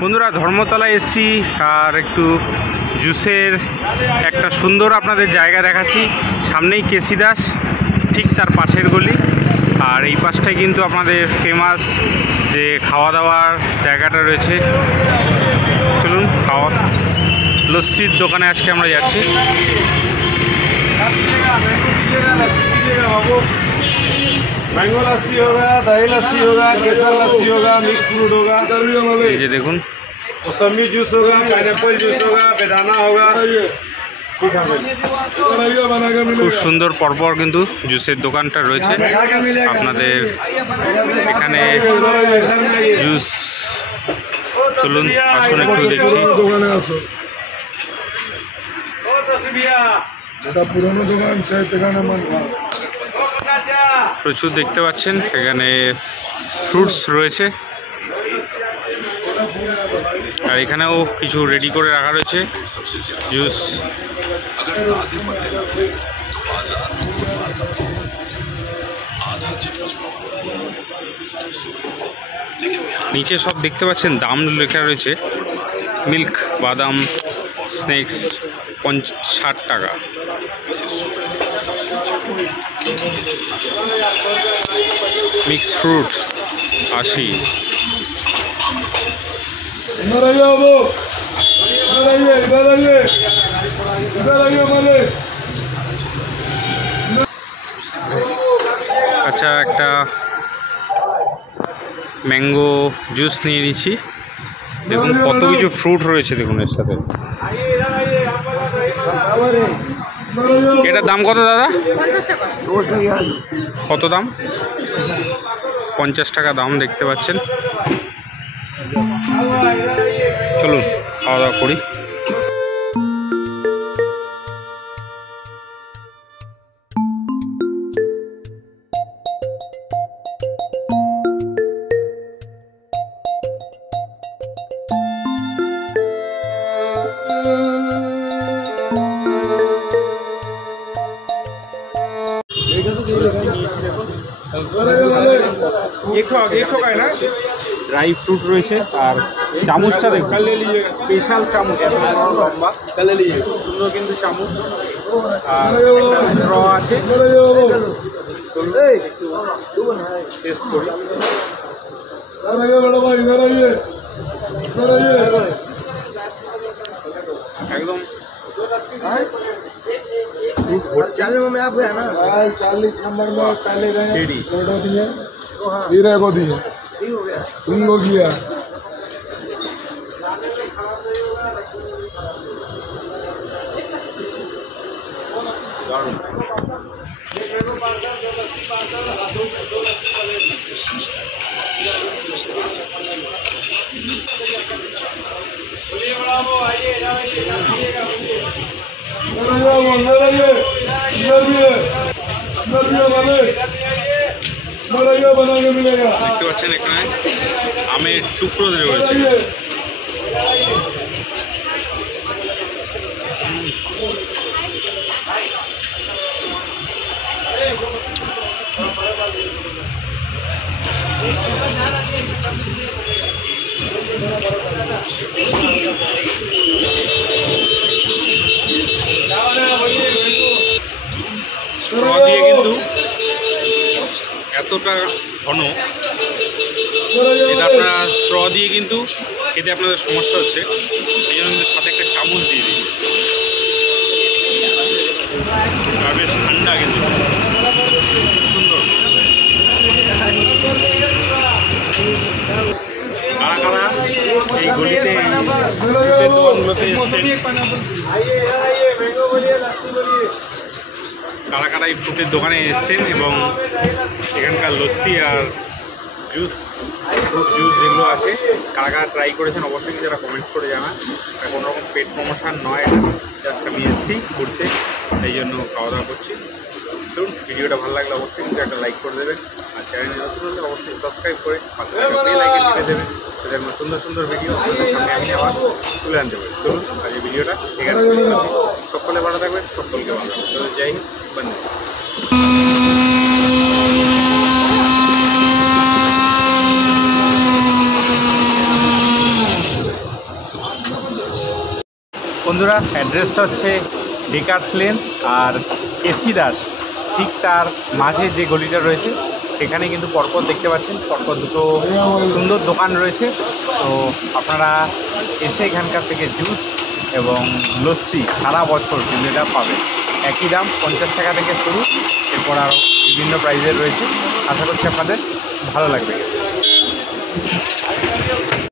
বন্ধুরা ধর্মতলা এসছি আর একটু জুসের একটা সুন্দর আপনাদের জায়গা দেখাচ্ছি। সামনেই কেসি দাস, ঠিক তার পাশের গলি। আর এই পাশটায় কিন্তু আপনাদের ফেমাস যে খাওয়া দাওয়ার জায়গাটা রয়েছে। চলুন খাওয়া লস্যির দোকানে আজকে আমরা যাচ্ছি। मैंगो लस्सी होगा, दही लस्सी होगा, केसर लस्सी होगा, मिक्स फ्रूट होगा, এই যে দেখুন मौसमी जूस होगा, पाइनएप्पल जूस होगा, बेदाना होगा। খুব সুন্দর পরপর কিন্তু জুসের দোকানটা রয়েছে আপনাদের এখানে। জুস চলুন আসুন একটু দেখছি। প্রচুর দেখতে পাচ্ছেন এখানে ফ্রুটস রয়েছে, আর এখানেও কিছু রেডি করে রাখা রয়েছে জুস। নিচে সব দেখতে পাচ্ছেন দাম লেখা রয়েছে। মিল্ক, বাদাম, স্ন্যাক্স 60 টাকা। Mix fruit 80। আচ্ছা, একটা ম্যাঙ্গো জুস নিয়ে নিচ্ছি। দেখুন কত কিছু ফ্রুট রয়েছে, দেখুন এর সাথে। এটার দাম কত দাদা? কত দাম? 50 টাকা দাম দেখতে পাচ্ছেন। চলুন খাওয়া দাওয়া করি। ড্রাই ফ্রুট রয়েছে আর চামচটা দেখুন, স্পেশাল চামচ, লম্বা সুন্দর কিন্তু চামচ। আর ড্র আছে, টেস্ট করি। একদম 40 नंबर में पहले गए, लोडो दिए, हीरे को दिए, तुमको किया। দেখতে পাচ্ছেন এখানে আমের টুকরো রয়েছে। দিয়ে কিন্তু এতটা ঘন, এটা আপনার স্ট্র দিয়ে কিন্তু খেতে আপনাদের সমস্যা হচ্ছে, এই জন্য কিন্তু সাথে একটা চামচ দিয়ে দিই। আর বেশ ঠান্ডা কিন্তু সুন্দর। কারা কারা এই গলিতে দোকানগুলোতে এসছেন, কারা কারা এই ফ্রুটের দোকানে এসছেন এবং এখানকার লস্যি আর জুস, ফ্রুট জুস যেগুলো আছে, কারা কারা ট্রাই করেছেন অবশ্যই যারা কমেন্ট করে জানান। এটা কোনো রকম পেট প্রমোশন নয়, এটা জাস্ট এসেছি ঘুরতে, এই জন্য খাওয়া দাওয়া করছি। ধরুন ভিডিওটা ভালো লাগলে অবশ্যই কিন্তু একটা লাইক করে দেবেন, আর চ্যানেলে নতুন হলে অবশ্যই সাবস্ক্রাইব করে পাশে বেল আইকন টিপে দেবেন, যাতে আমরা সুন্দর সুন্দর ভিডিও আপনাদের সামনে আমি আবার তুলে আনতে পারি। চলুন আজ এই ভিডিওটা এখানে সকলে ভালো থাকবেন, সকলকে ভালো থাকবেন। জয় হিন্দ, বন্দে। বন্ধুরা অ্যাড্রেসটা হচ্ছে ডেকার্স লেন আর কেসি দাস, ঠিক তার মাঝে যে গলিটা রয়েছে সেখানে কিন্তু পরপর দেখতে পাচ্ছেন পরপর দুটো সুন্দর দোকান রয়েছে। তো আপনারা এসে এখানকার থেকে জুস এবং লস্যি সারা বছর কিন্তু এটা পাবেন। একই দাম 50 টাকা থেকে শুরু, এরপর আরও বিভিন্ন প্রাইজের রয়েছে। আশা করছি আপনাদের ভালো লাগবে।